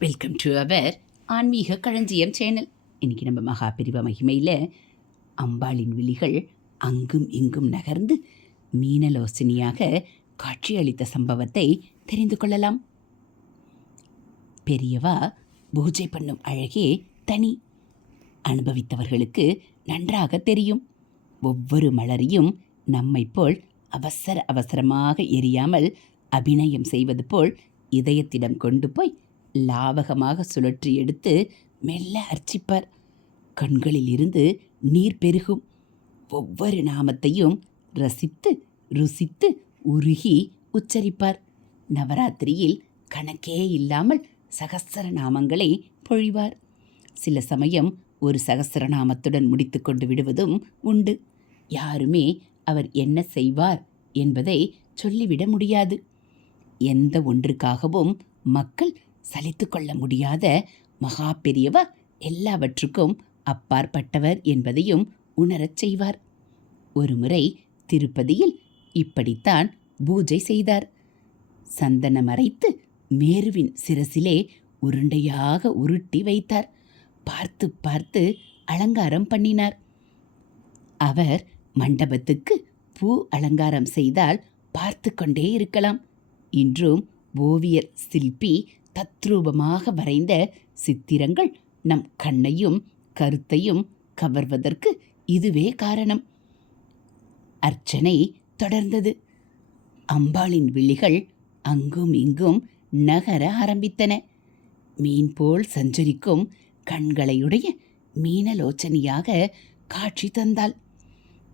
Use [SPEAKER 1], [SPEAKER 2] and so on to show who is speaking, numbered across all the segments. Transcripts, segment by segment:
[SPEAKER 1] Welcome to our ஆன்மீக களஞ்சியம் channel இன்றைக்கி நம்ம மகாபிரிவ மகிமையில் அம்பாளின் விழிகள் அங்கும் இங்கும் நகர்ந்து மீனலோசினியாக காட்சியளித்த சம்பவத்தை தெரிந்து கொள்ளலாம். பெரியவா பூஜை பண்ணும் அழகே தனி. அனுபவித்தவர்களுக்கு நன்றாக தெரியும். ஒவ்வொரு மலரையும் நம்மைப் போல் அவசர அவசரமாக எரியாமல் அபிநயம் செய்வது போல் இதயத்திடம் கொண்டு போய் லாவகமாக சுழற்றி எடுத்து மெல்ல அர்ச்சிப்பார். கண்களில் இருந்து நீர் பெருகும். ஒவ்வொரு நாமத்தையும் ரசித்து ருசித்து உருகி உச்சரிப்பார். நவராத்திரியில் கணக்கே இல்லாமல் சகஸ்ர நாமங்களை பொழிவார். சில சமயம் ஒரு சகஸ்ரநாமத்துடன் முடித்துக்கொண்டு விடுவதும் உண்டு. யாருமே அவர் என்ன செய்வார் என்பதை சொல்லிவிட முடியாது. எந்த ஒன்றுக்காகவும் மக்கள் சலித்து கொள்ள முடியாத மகா பெரியவா எல்லாவற்றுக்கும் அப்பாற்பட்டவர் என்பதையும் உணரச் செய்வார். ஒருமுறை திருப்பதியில் இப்படித்தான் பூஜை செய்தார். சந்தனம் அரைத்து மேருவின் சிரசிலே உருண்டையாக உருட்டி வைத்தார். பார்த்து பார்த்து அலங்காரம் பண்ணினார். அவர் மண்டபத்துக்கு பூ அலங்காரம் செய்தால் பார்த்து கொண்டே இருக்கலாம். இன்றும் ஓவியர் சில்பி தத்ரூபமாக வரைந்த சித்திரங்கள் நம் கண்ணையும் கருத்தையும் கவர்வதற்கு இதுவே காரணம். அர்ச்சனை தொடர்ந்தது. அம்பாளின் விழிகள் அங்கும் இங்கும் நகர ஆரம்பித்தன. மீன் போல் சஞ்சரிக்கும் கண்களையுடைய மீனலோச்சனியாக காட்சி தந்தாள்.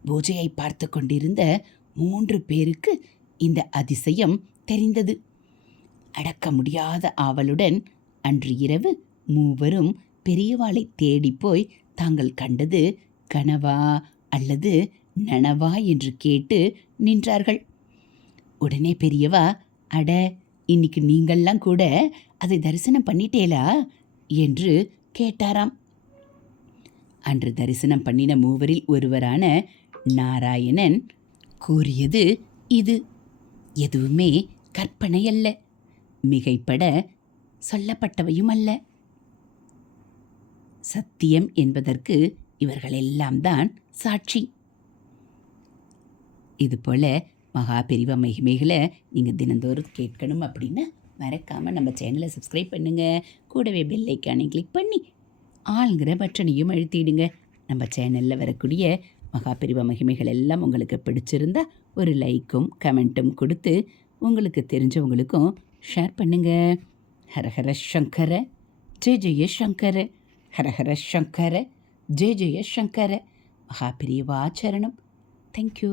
[SPEAKER 1] பூஜையை பார்த்து கொண்டிருந்த மூன்று பேருக்கு இந்த அதிசயம் தெரிந்தது. அடக்க முடியாத ஆவலுடன் அன்று இரவு மூவரும் பெரியவாளை தேடிப் போய் தாங்கள் கண்டது கனவா அல்லது நனவா? என்று கேட்டு நின்றார்கள். உடனே பெரியவா அட இன்னைக்கு நீங்கள்லாம் கூட அதை தரிசனம் பண்ணிட்டேலா? என்று கேட்டாராம். அன்று தரிசனம் பண்ணின மூவரில் ஒருவரான நாராயணன் கூறியது இது. எதுவுமே கற்பனை அல்ல மிகைப்பட சொல்லப்பட்டவையும் அல்ல சத்தியம் என்பதற்கு இவர்களெல்லாம் தான் சாட்சி. இதுபோல் மகா பெரிவ மகிமைகளை நீங்கள் தினந்தோறும் கேட்கணும் அப்படின்னா மறக்காமல் நம்ம சேனலை சப்ஸ்கிரைப் பண்ணுங்கள் கூடவே பெல் ஐக்கானை கிளிக் பண்ணி ஆளுங்கிற பட்டனையும் அழுத்திடுங்க. நம்ம சேனலில் வரக்கூடிய மகாபெரிவ மகிமைகள் எல்லாம் உங்களுக்கு பிடிச்சிருந்தா ஒரு லைக்கும் கமெண்ட்டும் கொடுத்து உங்களுக்கு தெரிஞ்சவங்களுக்கும் ஷேர் பண்ணுங்க. ஹரஹர சங்கர ஜெய ஜெய சங்கர. ஹரஹர சங்கர ஜெய ஜெய சங்கர. மகாபிரியவாச்சரணம் தேங்க்யூ